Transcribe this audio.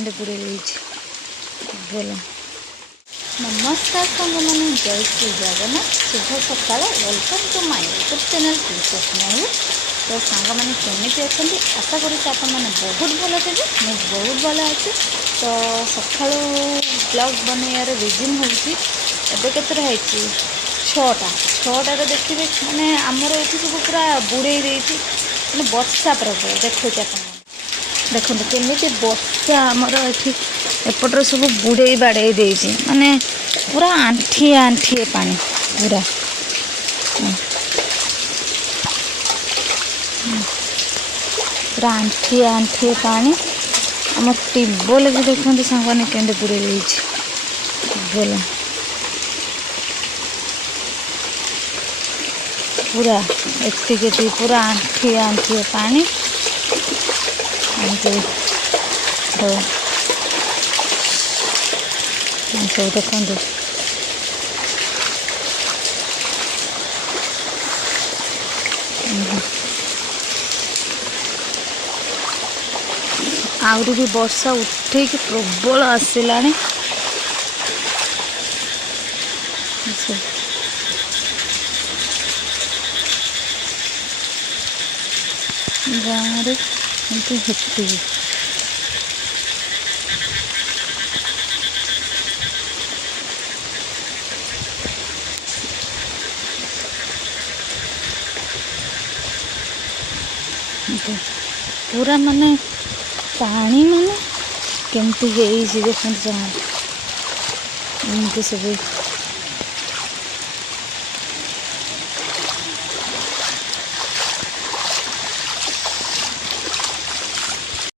केंदे पूरे बोला नमस्कार सांग मैंने जय श्री जगन्नाथ शुभ सकाल welcome to my YouTube channel स्नेह तो सांग मैंने केमी अच्छा आशा करें बहुत भल थे मुझे बहुत भल अच्छे तो सका ब्लॉग बनैयार रिजिन हूँ एवं के छटा देखिए मैंने आमर ये सब पूरा बुड़े मैंने वर्षा प्रबल देखो देखो केमी वर्षा आमर एपटर सब बुड़े बाड़े देती माने पूरा आंठिए आंठिए पानी पूरा पूरा आंठिए आंठिए पानी आम टिबल भी देखते सांग के बुड़े बोला पूरा एति पूरा आंठिए आंठिए पानी सब देखते आउरी भी वर्षा उठे प्रबल आसला गाँव हेती पूरा माने पानी माने केमती देखते एमती सब